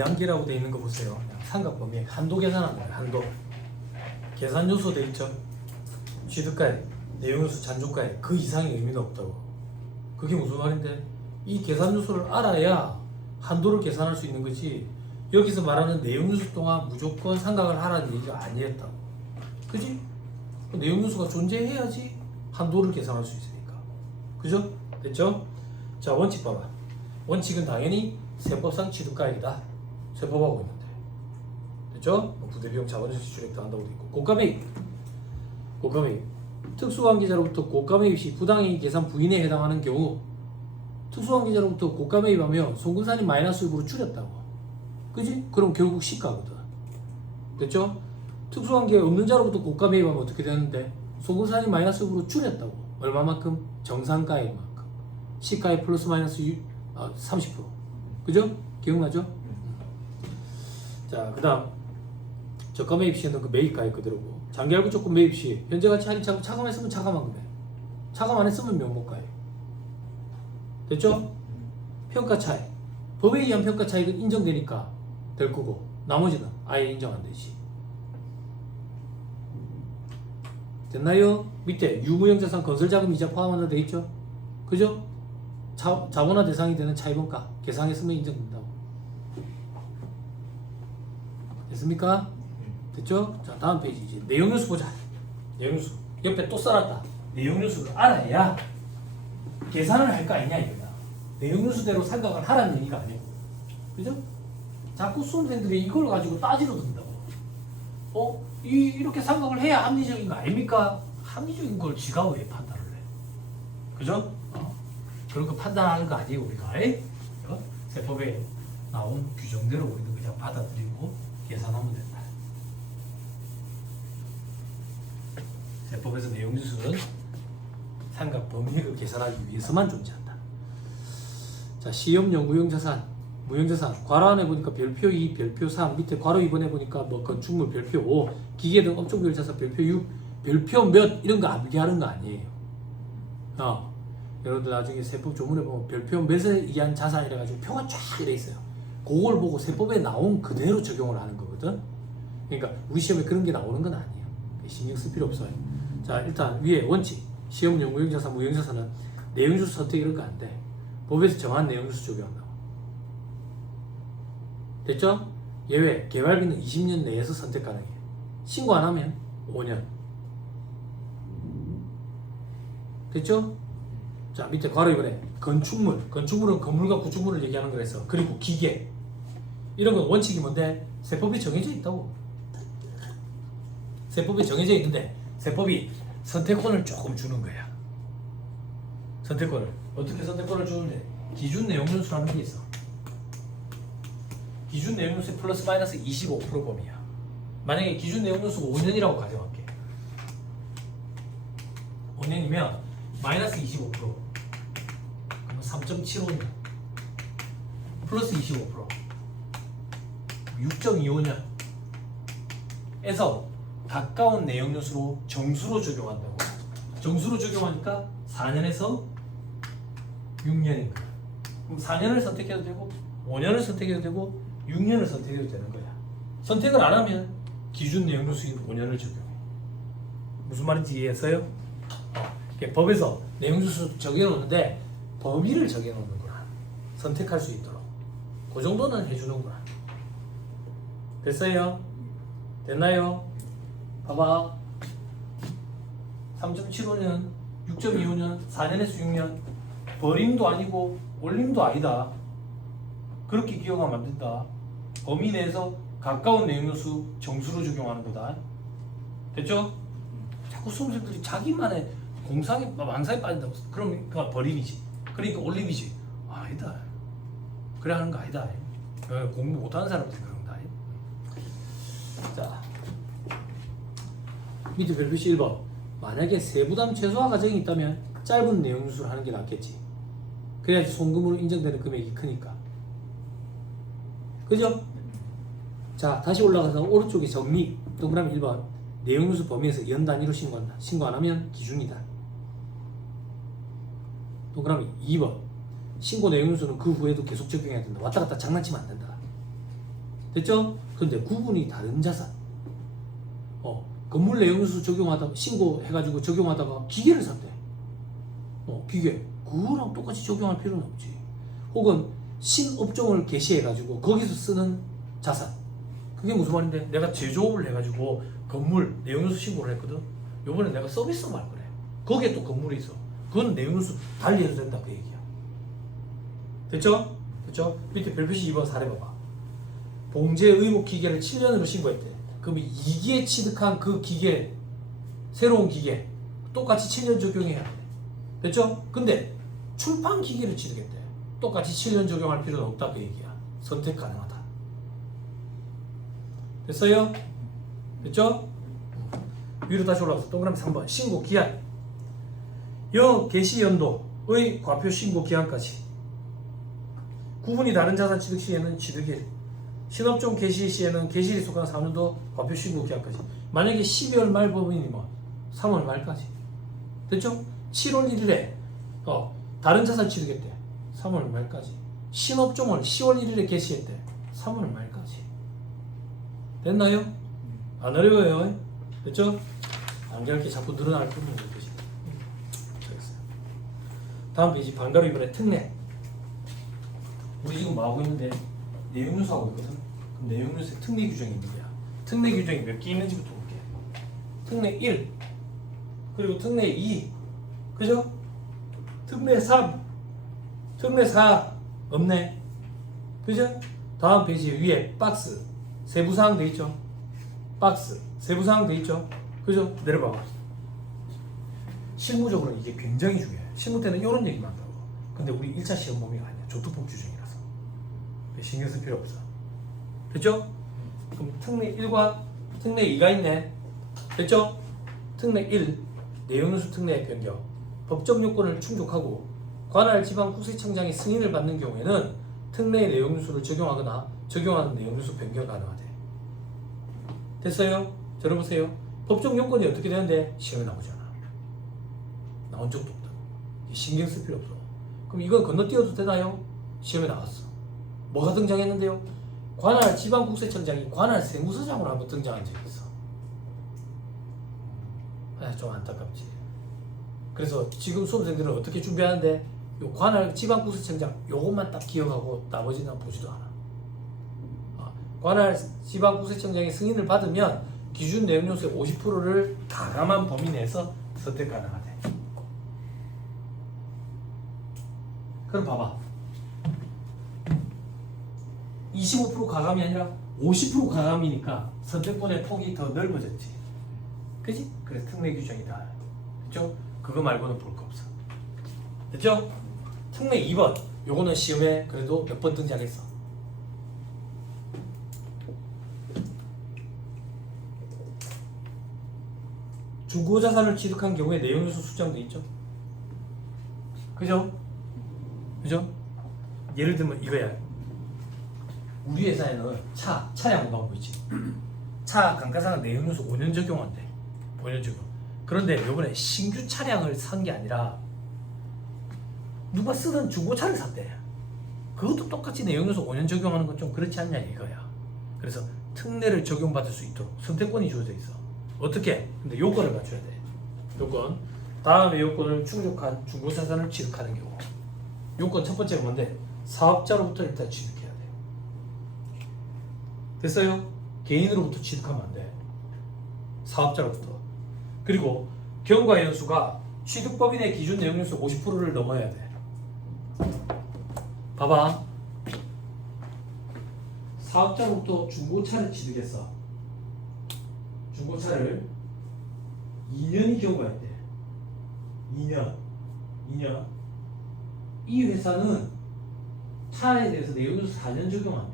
2단계라고 되어 있는 거 보세요. 삼각 범위에 한도 계산하는 거예요. 한도. 계산 요소 돼 있죠. 취득가액, 내용 요소, 잔존가액 그 이상의 의미는 없다고. 그게 무슨 말인데? 이 계산 요소를 알아야 한도를 계산할 수 있는 거지. 여기서 말하는 내용 요소 동안 무조건 삼각을 하라는 얘기가 아니었다고. 그지? 내용 요소가 존재해야지 한도를 계산할 수 있으니까. 그죠? 됐죠? 자, 원칙 봐봐. 원칙은 당연히 세법상 취득가액이다. 세법하고 있는데. 됐죠? 뭐 부대비용, 자본에서 지출액도 한다고 돼 있고. 고가매입. 고가매입. 특수관계자로부터 고가매입 시 부당이익 계산 부인에 해당하는 경우 특수관계자로부터 고가매입하면 송근산이 마이너스 일부로 줄였다고. 그지? 그럼 결국 시가거든. 됐죠? 특수관계 없는 자로부터 고가매입하면 어떻게 되는데? 송근산이 마이너스 일부로 줄였다고. 얼마만큼? 정상가액만큼. 시가의 플러스 마이너스 30%. 그죠? 기억나죠? 자, 그 다음 저가 매입 시에는 그 매입가액 그대로고, 장기할부 조건 매입 시 현재 가치 할인 차감했으면 차감한 금액, 차감 안 했으면 명목가액. 됐죠? 평가 차이, 법에 의한 평가 차익은 인정되니까 될 거고, 나머지는 아예 인정 안 되지. 됐나요? 밑에 유무형자산 건설자금 이자 포함한다 돼 있죠? 그죠? 자본화 대상이 되는 차입원가 계상했으면 인정된다고. 됐습니까? 됐죠? 자, 다음 페이지 이제 내용요수 보자. 내용요수 옆에 또 써놨다. 내용요수를 알아야 계산을 할 거 아니냐 이거다. 내용요수대로 생각을 하라는 얘기가 아니고. 그죠? 자꾸 수험생들이 이걸 가지고 따지러 든다고. 이렇게 생각을 해야 합리적인 거 아닙니까? 합리적인 걸 지가 왜 판단을 해? 그죠? 그런 거 판단하는 거 아니에요 우리가. 세법에 나온 규정대로 우리도 그냥 받아들이고 계산하면 된다. 세법에서 내용유수는 삼각 범위를 계산하기 위해서만 존재한다. 자, 시험용 무형자산, 무형자산 괄호안에 보니까 별표 2, 별표 3, 밑에 괄호 2번에 보니까 뭐 건축물 별표 5, 기계 등 업종별 자산 별표 6, 별표 몇 이런 거 암기하는 거 아니에요. 여러분들 나중에 세법 조문에 보면 별표 몇에 의한 자산이라 가지고 표가 쫙 이래 있어요. 그걸 보고 세법에 나온 그대로 적용을 하는 거거든. 그러니까 우리 시험에 그런 게 나오는 건 아니에요. 신경 쓸 필요 없어요. 자, 일단 위에 원칙, 시험용 무형자산, 무형자산은 내용주수 선택 이런 거 안 돼. 법에서 정한 내용주수 적용한다고. 됐죠? 예외, 개발비는 20년 내에서 선택 가능해요. 신고 안 하면 5년. 됐죠? 자, 밑에 괄호 이번에 건축물, 건축물은 건물과 구축물을 얘기하는 거라서. 그리고 기계, 이런 건 원칙이 뭔데? 세법이 정해져 있다고. 세법이 정해져 있는데 세법이 선택권을 조금 주는 거야. 선택권을 어떻게 선택권을 주는데? 기준 내용연수라는 게 있어. 기준 내용연수의 플러스 마이너스 25% 범위야. 만약에 기준 내용연수가 5년이라고 가정할게. 5년이면 마이너스 25%, 그러면 3.75년 플러스 25%, 6.25년에서 가까운 내용요수로 정수로 적용한다고. 정수로 적용하니까 4년에서 6년인 거야. 그럼 4년을 선택해도 되고 5년을 선택해도 되고 6년을 선택해도 되는 거야. 선택을 안 하면 기준 내용요수인 5년을 적용해. 무슨 말인지 이해했어요? 법에서 내용요수 적용해놓는데 범위를 적용해놓는구나. 선택할 수 있도록. 그 정도는 해주는구나. 됐어요? 됐나요? 봐봐. 3.75년, 6.25년, 4년에서 6년. 버림도 아니고 올림도 아니다. 그렇게 기억하면 안 된다. 범위 내에서 가까운 내용요수 정수로 적용하는 거다. 됐죠? 자꾸 수험생들이 자기만의 공상에 망상에 빠진다고. 그럼 그건 버림이지. 그러니까 올림이지. 아니다. 그래 하는 거 아니다. 공부 못하는 사람들 그런 거다. 자, 밑에 별표시 1번. 만약에 세부담 최소화 과정이 있다면 짧은 내용유수를 하는 게 낫겠지. 그래야지 송금으로 인정되는 금액이 크니까. 그죠? 자, 다시 올라가서 오른쪽에 정리. 동그라미 1번. 내용유수 범위에서 연 단위로 신고한다. 신고 안 하면 기준이다. 동그라미 2번. 신고 내용유수는 그 후에도 계속 적용해야 된다. 왔다 갔다 장난치면 안 된다. 됐죠? 근데 구분이 다른 자산. 건물 내용수 적용하다가 신고해가지고 적용하다가 기계를 샀대. 기계. 그거랑 똑같이 적용할 필요는 없지. 혹은 신업종을 개시해가지고 거기서 쓰는 자산. 그게 무슨 말인데? 내가 제조업을 해가지고 건물 내용수 신고를 했거든. 요번에 내가 서비스업 할 거래. 거기에 또 건물이 있어. 그건 내용수 달리 해도 된다 그 얘기야. 됐죠? 됐죠? 밑에 별표시 2번 사례 봐봐. 봉제 의무 기계를 7년으로 신고했대. 그럼 2기에 취득한 그 기계, 새로운 기계 똑같이 7년 적용해야 돼. 됐죠? 근데 출판 기계를 취득했대. 똑같이 7년 적용할 필요는 없다 그 얘기야. 선택 가능하다. 됐어요? 됐죠? 위로 다시 올라가서 동그라미 3번 신고 기한. 영업 개시 연도의 과표 신고 기한까지. 구분이 다른 자산 취득 시에는 취득일, 신업종 개시 시에는 개시일에 속한 3년도 과표 신고 기한까지. 만약에 12월 말 법인이면 3월 말까지. 됐죠? 7월 1일에 다른 자산 취득했대. 3월 말까지. 신업종을 10월 1일에 개시했대. 3월 말까지. 됐나요? 안 어려워요. 됐죠? 안개할 게 자꾸 늘어날 뿐이에요. 알겠어요. 다음 페이지 반가로 이번에 특례. 우리 지금 뭐 하고 있는데 내용유수 하고 있거든. 그럼 내용유수에 특례 규정이 있는 거야. 특례 규정이 몇 개 있는지부터 볼게. 특례 1 그리고 특례 2 그죠? 특례 3 특례 4 없네. 그죠? 다음 페이지 위에 박스 세부사항 돼 있죠? 박스 세부사항 돼 있죠? 그죠? 내려봐. 실무적으로 이게 굉장히 중요해. 실무 때는 이런 얘기만 한다고. 근데 우리 1차 시험 범위가 아니야. 조투법 규정이라서 신경 쓸 필요 없어. 됐죠? 그럼 특례 1과 특례 2가 있네. 됐죠? 특례 1 내용유수 특례의 변경. 법적 요건을 충족하고 관할 지방국세청장의 승인을 받는 경우에는 특례의 내용유수를 적용하거나 적용하는 내용유수 변경 가능하대. 됐어요? 들어보세요. 법적 요건이 어떻게 되는데 시험에 나오잖아. 나온 적도 없다. 신경 쓸 필요 없어. 그럼 이건 건너뛰어도 되나요? 시험에 나왔어. 뭐가 등장했는데요? 관할 지방국세청장이 관할 세무서장으로 한번 등장한 적이 있어. 좀 안타깝지. 그래서 지금 수험생들은 어떻게 준비하는데 요 관할 지방국세청장 요것만 딱 기억하고 나머지는 보지도 않아. 관할 지방국세청장의 승인을 받으면 기준 내용요소의 50%를 가감한 범위 내에서 선택 가능하대. 그럼 봐봐. 25% 가감이 아니라 50% 가감이니까 선택권의 폭이 더 넓어졌지. 그지? 그래서 특례 규정이다. 됐죠? 그거 말고는 볼 거 없어. 됐죠? 특례 2번. 요거는 시험에 그래도 몇 번 등장했어. 중고자산을 취득한 경우에 내용요소 수정돼 있죠. 그죠? 그죠? 예를 들면 이거야. 우리 회사에는 차량 나오고 있지. 차 감가상각 내용요소 5년 적용한대. 5년 적용. 그런데 요번에 신규 차량을 산 게 아니라 누가 쓰던 중고차를 샀대. 그것도 똑같이 내용요소 5년 적용하는 건 좀 그렇지 않냐 이거야. 그래서 특례를 적용받을 수 있도록 선택권이 주어져 있어. 어떻게? 근데 요건을 맞춰야 돼. 요건. 다음에 요건을 충족한 중고자산을 취득하는 경우. 요건 첫 번째가 뭔데? 사업자로부터 일단 취득해야 돼. 됐어요? 개인으로부터 취득하면 안 돼. 사업자로부터. 그리고 경과 연수가 취득법인의 기준 내용요소 50%를 넘어야 돼. 봐봐. 사업자로부터 중고차를 취득했어. 중고차를 2년이 경과했대. 2년. 이 회사는 차에 대해서 내용요소 4년 적용한대.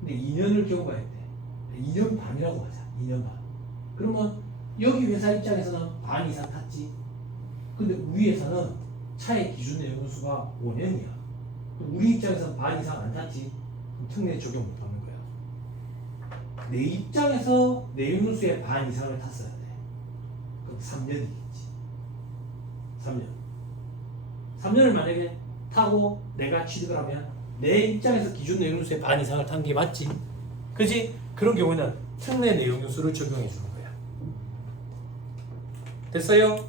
근데 2년을 경과했대. 2년 반이라고 하자. 2년 반. 그러면 여기 회사 입장에서는 반 이상 탔지. 근데 우리 회사는 차의 기준 내용요소가 5년이야. 우리 입장에서는 반 이상 안 탔지. 그럼 특례 적용 못 받는 거야. 내 입장에서 내용요소의 반 이상을 탔어야 돼. 그럼 3년이겠지. 3년. 3년을 만약에 타고 내가 취득을 하면 내 입장에서 기준 내용요소의 반 이상을 탄 게 맞지? 그지? 그런 경우에는 특례 내용요소를 적용해 주는 거야. 됐어요?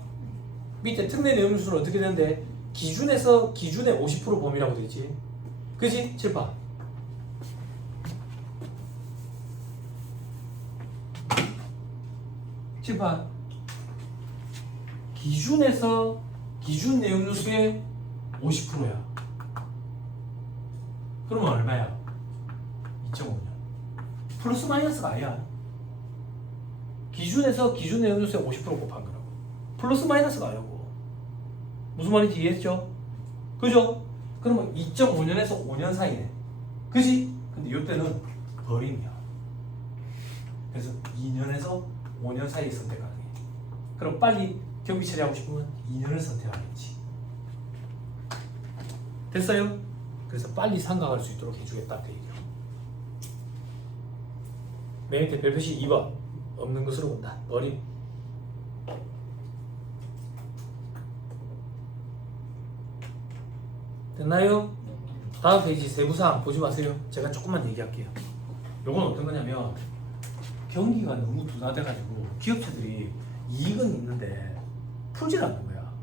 밑에 특례 내용요소는 어떻게 되는데 기준에서 기준의 50% 범위라고 되지. 그지? 7번. 기준에서 기준 내용 요소의 50%야. 그러면 얼마야? 2.5년. 플러스 마이너스가 아니야. 기준에서 기준 내용 요소의 50% 곱한 거라고. 플러스 마이너스가 아니고. 무슨 말인지 이해했죠? 그죠? 그러면 2.5년에서 5년 사이네. 그지? 근데 이때는 벌임이야. 그래서 2년에서 5년 사이에 선택하는 게. 그럼 빨리 경비 처리하고 싶으면 2년을 선택하겠지. 됐어요? 그래서 빨리 상각할 수 있도록 해주겠다 그 얘기야. 맨 밑에 별표시 2번 없는 것으로 본다. 버림. 됐나요? 다음 페이지 세부사항 보지 마세요. 제가 조금만 얘기할게요. 요건 어떤 거냐면 경기가 너무 둔화돼가지고 기업체들이 이익은 있는데 풀질 않는 거야.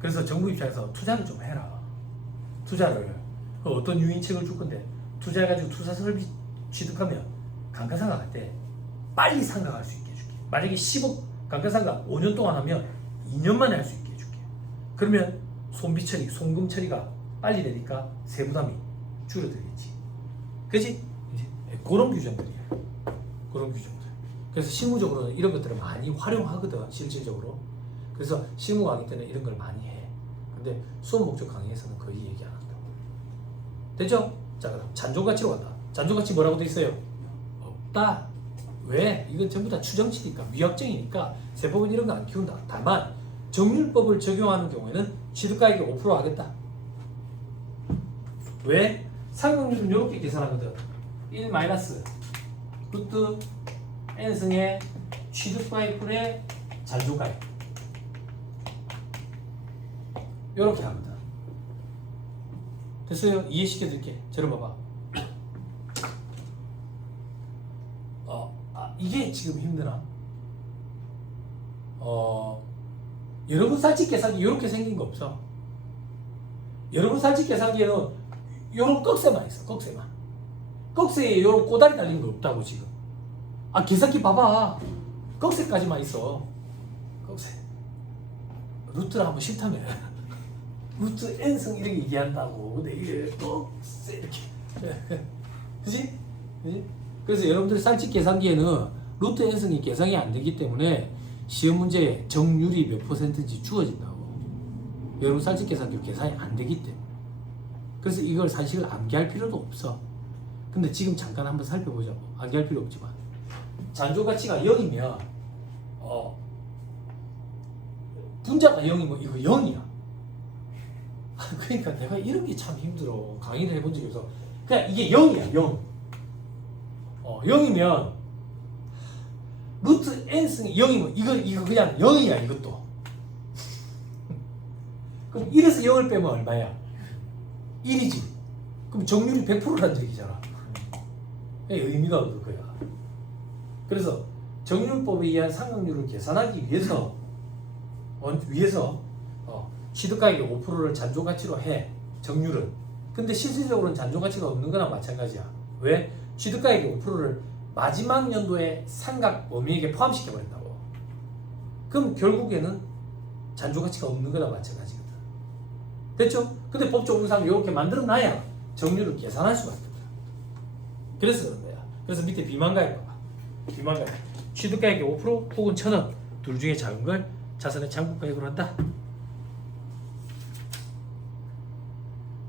그래서 정부 입장에서 투자를 좀 해라. 투자를 어떤 유인책을 줄 건데 투자해가지고 투자 설비 취득하면 감가상각 할 때 빨리 상각할 수 있게 해줄게. 만약에 10억 감가상각 5년 동안 하면 2년 만에 할 수 있게 해줄게. 그러면 손비 처리, 송금 처리가 빨리 되니까 세부담이 줄어들겠지. 그지? 그런 규정들이야. 그런 규정들. 그래서 실무적으로는 이런 것들을 많이 활용하거든, 실질적으로. 그래서 실무 강의 때는 이런 걸 많이 해. 근데 수업 목적 강의에서는 거의 얘기 안 한다고. 됐죠? 자, 그럼 잔존가치로 간다. 잔존가치 뭐라고 돼 있어요? 없다. 왜? 이건 전부 다 추정치니까, 위약정이니까 세법은 이런 거 안 키운다. 다만 정률법을 적용하는 경우에는 취득가액이 5% 하겠다. 왜? 상각률은 이렇게 계산하거든. 1 마이너스 루트 n승의 취득가액 분의 잔존가액. 이렇게 합니다. 됐어요? 이해시켜 드릴게. 들어봐봐. 이게 지금 힘드나? 여러분 살집 계산기 이렇게 생긴 거 없어. 여러분 살집 계산기에는 요런 꺽쇠만 있어. 꺽쇠만. 꺽쇠에 요런 꼬다리 달린 거 없다고 지금. 계산기 봐봐. 꺽쇠까지만 있어. 꺽쇠. 루트를 한번 싫다며. 루트 n승 이렇게 얘기한다고. 근데 이게 꺽쇠 이렇게. 그지? 그지? 그래서 여러분들이 살집 계산기에는 루트 n승이 계산이 안 되기 때문에 시험 문제에 정률이 몇 %인지 주어진다고. 여러분 살집 계산기로 계산이 안 되기 때문에. 그래서 이걸 사실을 암기할 필요도 없어. 근데 지금 잠깐 한번 살펴보자고. 암기할 필요 없지만 잔존가치가 0이면 분자가 0이면 이거 0이야. 그러니까 내가 이런 게 참 힘들어. 강의를 해본 적이 없어. 그냥 이게 0이야. 0. 0이면 루트 n승이 0이면 이거 그냥 0이야. 이것도. 그럼 1에서 0을 빼면 얼마야? 1이지. 그럼 정률이 100%라는 얘기잖아. 의미가 없을 거야. 그래서 정률법에 의한 상각률을 계산하기 위해서 취득가액의 5%를 잔존가치로 해. 정률은. 근데 실질적으로는 잔존가치가 없는 거나 마찬가지야. 왜? 취득가액의 5%를 마지막 연도의 상각 범위에게 포함시켜버린다고. 그럼 결국에는 잔존가치가 없는 거나 마찬가지거든. 됐죠? 근데 법조문상 이렇게 만들어놔야 정률을 계산할 수가 있거든. 그래서 그런 거야. 그래서 밑에 비만가액 봐봐. 비만가액. 취득가액의 5% 혹은 1,000원 둘 중에 작은 걸 자산의 장부가액으로 한다.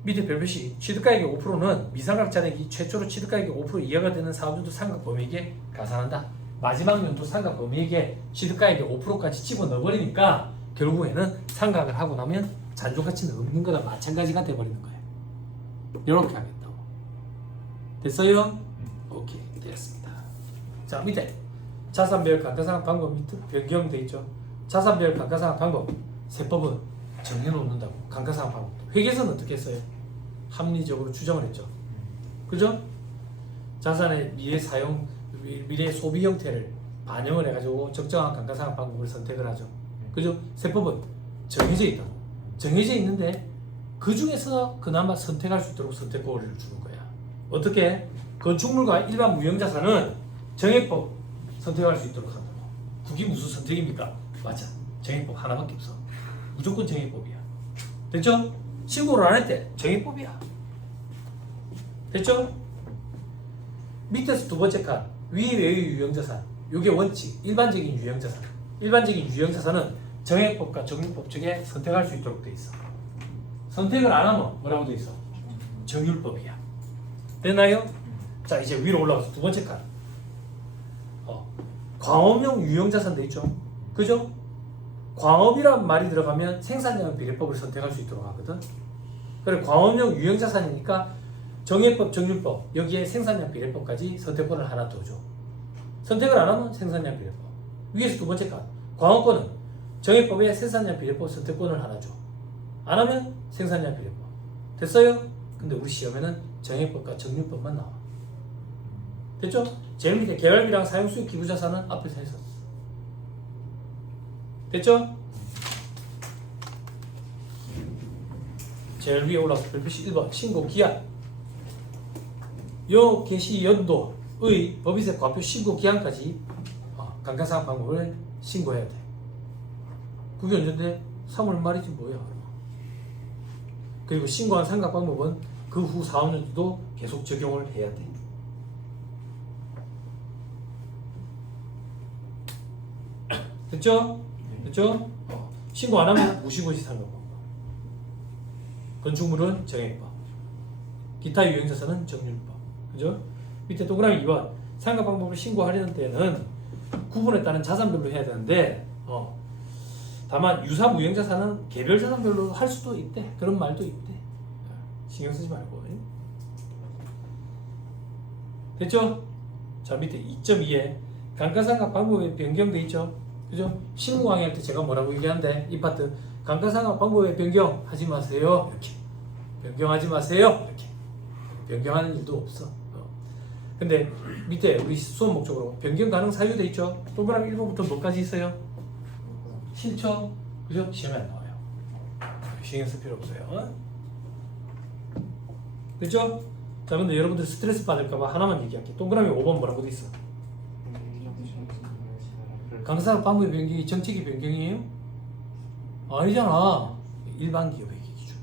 밑에 별표시 취득가액의 5%는 미상각 잔액이 최초로 취득가액의 5% 이하가 되는 사업연도 상각 범위에게 가산한다. 마지막 연도 상각 범위에게 취득가액의 5%까지 집어넣어버리니까 결국에는 상각을 하고 나면 잔존가치는 없는 거나 마찬가지가 돼버리는 거예요. 이렇게 하겠다고. 됐어요? 오케이, 됐습니다. 자, 밑에 자산배열 감가상각 방법 밑에 변경돼 있죠. 자산배열 감가상각 방법 세법은 정해놓는다고. 감가상각 방법. 회계에서는 어떻게 했어요? 합리적으로 추정을 했죠. 그죠? 자산의 미래 소비 형태를 반영을 해가지고 적정한 감가상각 방법을 선택을 하죠. 그죠? 세법은 정해져 있다. 정해져 있는데 그 중에서 그나마 선택할 수 있도록 선택권을 주는 거야. 어떻게? 건축물과 일반 무형자산은 정해법 선택할 수 있도록 한다고. 그게 무슨 선택입니까? 맞아. 정해법 하나밖에 없어. 무조건 정해법이야. 됐죠? 신고를 안 했대. 정해법이야. 됐죠? 밑에서 두 번째 칸 위외의 유형자산. 요게 원칙. 일반적인 유형자산. 일반적인 유형자산은 정해법과 정률법 중에 선택할 수 있도록 돼 있어. 선택을 안 하면 뭐라고 돼 있어? 정률법이야. 됐나요? 자, 이제 위로 올라가서 두 번째 칸. 광업용 유형자산 돼 있죠? 그죠? 광업이란 말이 들어가면 생산량 비례법을 선택할 수 있도록 하거든. 그래, 광업용 유형자산이니까 정해법, 정률법, 여기에 생산량 비례법까지 선택권을 하나 더 줘. 선택을 안 하면 생산량 비례법. 위에서 두 번째 칸. 광업권은 정해법에 생산량 비례법 선택권을 하나 줘. 안 하면 생산량 비례법. 됐어요? 근데 우리 시험에는 정해법과 정률법만 나와. 됐죠? 제일 밑에 개발비랑 사용수익 기부자산은 앞에서 했었어. 됐죠? 제일 위에 올라가서 별표시 1번 신고 기한. 요 개시 연도의 법인세 과표 신고 기한까지 감가상각 방법을 신고해야 돼. 그게 언젠데? 3월 말이지 뭐야. 그리고 신고한 상각 방법은 그 후 4, 5년도 계속 적용을 해야 돼. 됐죠? 됐죠? 신고 안 하면 무시고시 상각 방법. 건축물은 정해법. 기타 유형자산은 정률법. 그죠? 밑에 동그라미 2번 상각 방법을 신고하려는 때는 구분에 따른 자산별로 해야 되는데 다만 유사 무형자산은 개별 자산별로 할 수도 있대. 그런 말도 있대. 신경 쓰지 말고. 됐죠? 자, 밑에 2.2에 감가상각 방법에 변경돼 있죠? 그죠? 신고 강의할 때 제가 뭐라고 얘기하는데 이 파트 감가상각 방법에 변경하지 마세요. 이렇게 변경하지 마세요. 이렇게 변경하는 일도 없어. 근데 밑에 우리 수업 목적으로 변경 가능 사유 돼 있죠? 동그라미 1번부터 뭐까지 있어요? 실처. 그죠? 시험에 안 나와요. 신경 쓸 필요 없어요. 그죠? 자, 근데 여러분들 스트레스 받을까봐 하나만 얘기할게. 동그라미 5번 뭐라고 돼 있어? 감가상각 방법의 변경이 정책의 변경이에요? 아니잖아. 일반 기업의 기준.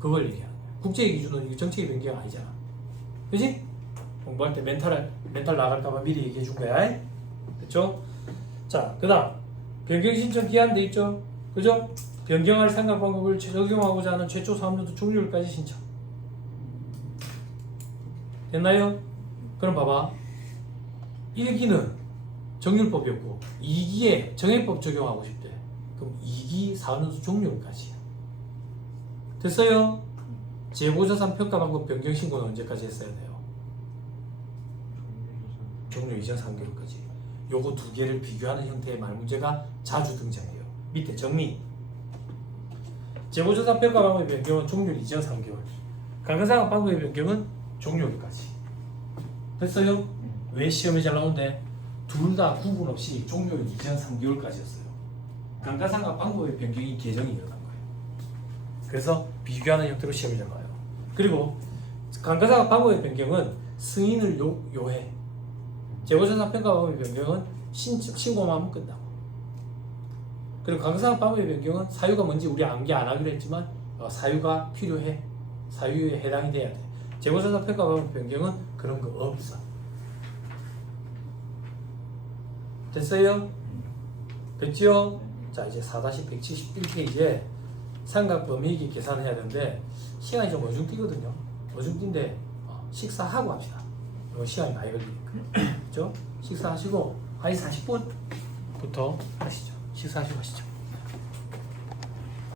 그걸 얘기하는 거야. 국제의 기준은 정책의 변경 아니잖아. 그지? 공부할 때 멘탈 나갈까봐 미리 얘기해 준 거야. 됐죠? 자, 그 다음 변경 신청 기한 돼 있죠? 그죠? 변경할 상각 방법을 적용하고자 하는 최초 사업년도 종료일까지 신청. 됐나요? 그럼 봐봐. 1기는 정률법이었고 2기에 정해법 적용하고 싶대. 그럼 2기 사업년도 종료일까지야. 됐어요? 재고자산 평가 방법 변경 신고는 언제까지 했어야 돼요? 종료 이전 3개월까지. 요거 두 개를 비교하는 형태의 말 문제가 자주 등장해요. 밑에 정리. 재고자산 평가 방법의 변경은 종료 이전 3개월. 감가상각 방법의 변경은 종료일까지. 됐어요? 왜 시험에 잘 나오는데 둘 다 구분 없이 종료 이전 3개월까지였어요. 감가상각 방법의 변경이 개정이 일어난 거예요. 그래서 비교하는 형태로 시험이 잘 나와요. 그리고 감가상각 방법의 변경은 승인을 요해. 재고자산 평가 방법의 변경은 신고만 하면 끝나고. 그리고 감가상각 방법의 변경은 사유가 뭔지 우리 암기 안 하기로 했지만 사유가 필요해. 사유에 해당이 돼야 돼. 재고자산 평가 방법 변경은 그런 거 없어. 됐어요? 됐지요? 자, 이제 4-171페이지에 상각 범위익이 계산해야 되는데 시간이 좀 어중뛰거든요. 어중뛴데 식사하고 합시다. 시간이 많이 걸리니까. 그렇죠? 식사하시고 40분부터 하시죠. 식사하시고 하시죠.